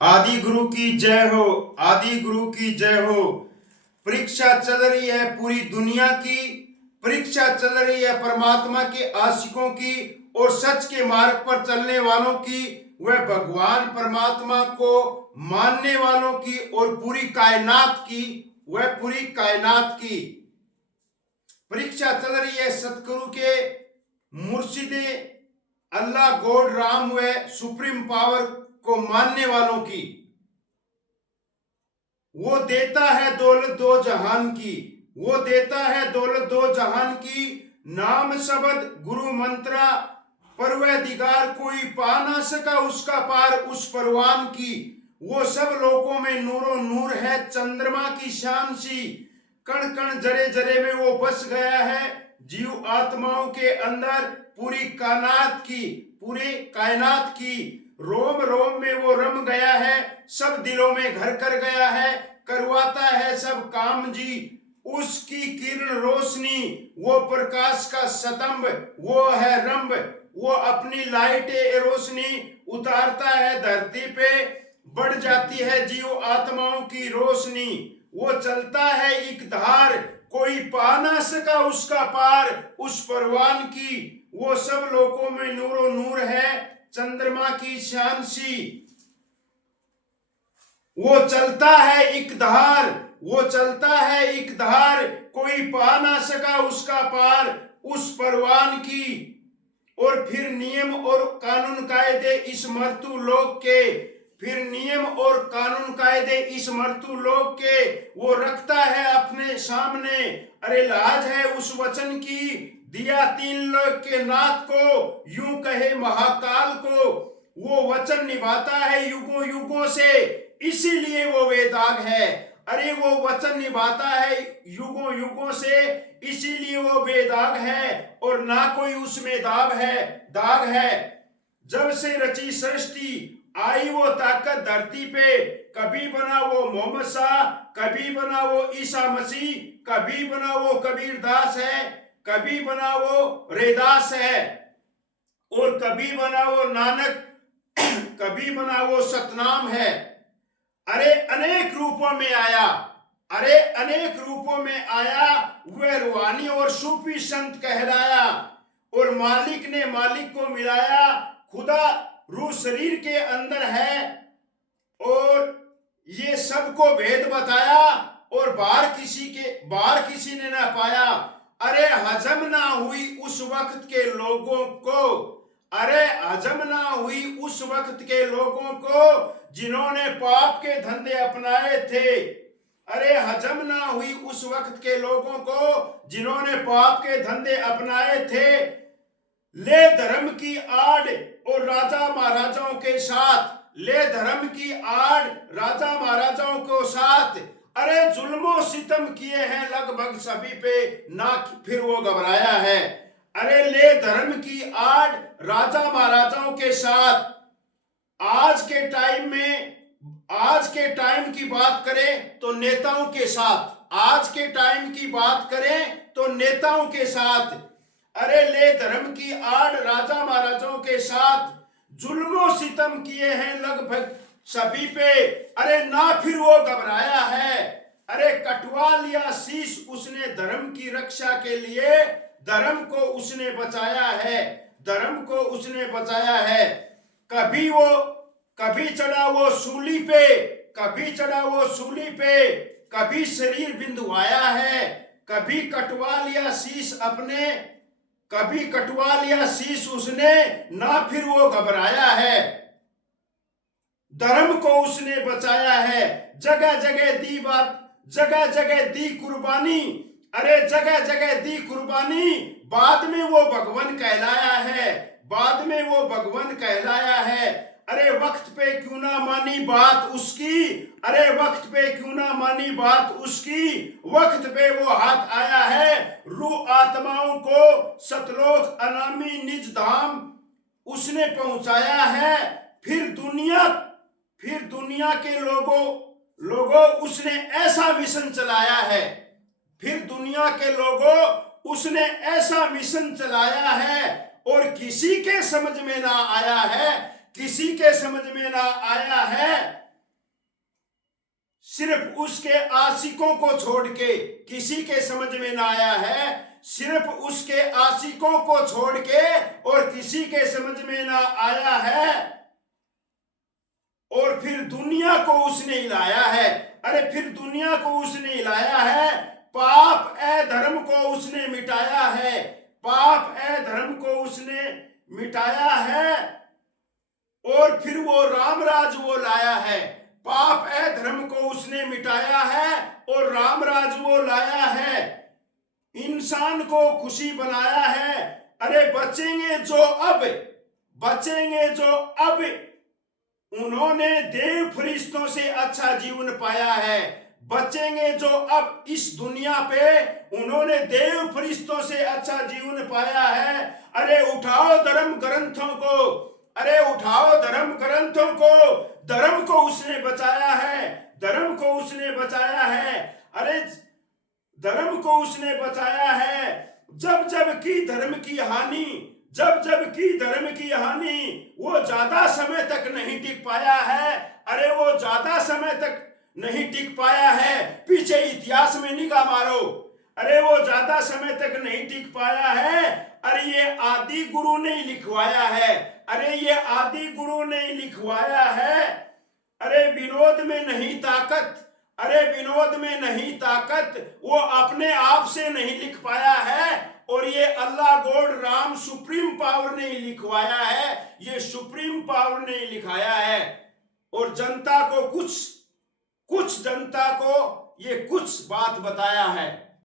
आदि गुरु की जय हो। आदि गुरु की जय हो। परीक्षा चल रही है पूरी दुनिया की। परीक्षा चल रही है परमात्मा के आशिकों की और सच के मार्ग पर चलने वालों की, वह भगवान परमात्मा को मानने वालों की और पूरी कायनात की, वह पूरी कायनात की परीक्षा चल रही है सतगुरु के मुर्शिदे अल्लाह गॉड राम व सुप्रीम पावर को मानने वालों की। वो देता है दौलत दो जहान की, वो देता है दौलत दो जहान की। नाम शब्द गुरु मंत्रा परवैदिगार कोई पा ना सका उसका पार उस परवान की। वो सब लोगों में नूरो नूर है चंद्रमा की शान सी। कण कण जरे जरे में वो बस गया है जीव आत्माओं के अंदर पूरी कायनात की, पूरी कायनात की। रोम रोम में वो रम गया है, सब दिलों में घर कर गया है, करवाता है सब काम जी। उसकी किरण रोशनी वो प्रकाश का स्तंभ, वो है रंभ। वो अपनी लाइट रोशनी उतारता है धरती पे, बढ़ जाती है जीव आत्माओं की रोशनी। वो चलता है एक धार कोई पा ना सका उसका पार उस परवान की। वो सब लोगों में नूरो नूर है चंद्रमा की शान सी। वो चलता है एक धार, वो चलता है एक धार कोई पा ना सका उसका पार उस परवान की। और फिर नियम और कानून कायदे इस मृत्यु लोक के, फिर नियम और कानून कायदे इस मृत्यु लोक के वो रखता है अपने सामने। अरे लाज है उस वचन की दिया तीन लोक के नाथ को, यूं कहे महाकाल को। वो वचन निभाता है युगों युगों से इसीलिए वो वेदाग है। अरे वो वचन निभाता है युगों युगों से इसीलिए वो बेदाग है और ना कोई उसमें दाग है। जब से रची सृष्टि आई वो ताकत धरती पे, कभी बना वो मोहम्मद शाह, कभी बना वो ईसा मसीह, कभी बना वो कबीर दास है, कभी बना वो रेदास है, और कभी बना वो नानक, कभी बना वो सतनाम है। अरे अनेक रूपों में आया, अरे अनेक रूपों में आया, वह रूहानी और सूफी संत कहलाया। और मालिक ने मालिक को मिलाया, खुदा रूह शरीर के अंदर है और ये सबको भेद बताया और बाहर किसी ने ना पाया। अरे हजम ना हुई उस वक्त के लोगों को, अरे हजम ना हुई उस वक्त के लोगों को जिन्होंने पाप के धंधे अपनाए थे। अरे हजम ना हुई उस वक्त के लोगों को जिन्होंने पाप के धंधे अपनाए थे। ले धर्म की आड़ और राजा महाराजाओं के साथ, ले धर्म की आड़ राजा महाराजाओं को साथ। अरे जुल्मों सितम किए हैं लगभग सभी पे, ना फिर वो घबराया है। अरे ले धर्म की आड़ राजा महाराजाओं के साथ। आज के टाइम में, आज के टाइम की बात करें तो नेताओं के साथ, आज के टाइम की बात करें तो नेताओं के साथ। अरे ले धर्म की आड़ राजा महाराजाओं के साथ, जुल्मों सितम किए हैं लगभग सभी पे, अरे ना फिर वो घबराया है। अरे कटवा लिया शीश उसने धर्म की रक्षा के लिए, धर्म को उसने बचाया है, धर्म को उसने बचाया है। कभी चढ़ा वो सूली पे, कभी चढ़ा वो सूली पे, कभी शरीर बिंदुआया है, कभी कटवा लिया शीश अपने, कभी कटवा लिया शीश उसने, ना फिर वो घबराया है। धर्म को उसने बचाया है, जगह जगह दी बात, जगह जगह दी कुर्बानी। अरे जगह जगह दी कुर्बानी, बाद में वो भगवान कहलाया है, बाद में वो भगवान कहलाया है। अरे वक्त पे क्यों ना मानी बात उसकी, अरे वक्त पे क्यों ना मानी बात उसकी, वक्त पे वो हाथ आया है रूह आत्माओं को सतलोक अनामी निज धाम उसने पहुंचाया है। फिर दुनिया के लोगों उसने ऐसा मिशन चलाया है, फिर दुनिया के लोगों उसने ऐसा मिशन चलाया है और किसी के समझ में ना आया है, किसी के समझ में ना आया है। सिर्फ उसके आशिकों को छोड़ के किसी के समझ में ना आया है। सिर्फ उसके आशिकों को छोड़ के और किसी के समझ में ना आया है। और फिर दुनिया को उसने हिलाया है। अरे फिर दुनिया को उसने हिलाया है। पाप अधर्म को उसने मिटाया है। पाप अधर्म को उसने मिटाया है। और फिर वो रामराज वो लाया है। पाप अधर्म को उसने मिटाया है और रामराज वो लाया है। इंसान को खुशी बनाया है। अरे बचेंगे जो अब उन्होंने देव फरिश्तों से अच्छा जीवन पाया है। बचेंगे जो अब इस दुनिया पे उन्होंने देव फरिश्तों से अच्छा जीवन पाया है। अरे उठाओ धर्म ग्रंथों को। अरे उठाओ धर्म ग्रंथों को। धर्म को उसने बचाया है। धर्म को उसने बचाया है। अरे धर्म को उसने बचाया है। जब जब की धर्म की हानि, जब जब की धर्म की हानि, वो ज्यादा समय तक नहीं टिक पाया है। अरे वो ज्यादा समय तक नहीं टिक पाया है। पीछे इतिहास में निगाह मारो। अरे वो ज्यादा समय तक नहीं टिक पाया है। अरे ये आदि गुरु ने लिखवाया है। अरे ये आदि गुरु ने लिखवाया है। अरे विनोद में नहीं ताकत, अरे विनोद में नहीं ताकत, वो अपने आप से नहीं लिख पाया है। और ये अल्लाह गॉड राम सुप्रीम पावर ने लिखवाया है। ये सुप्रीम पावर ने लिखाया है। और जनता को कुछ जनता को ये कुछ बात बताया है।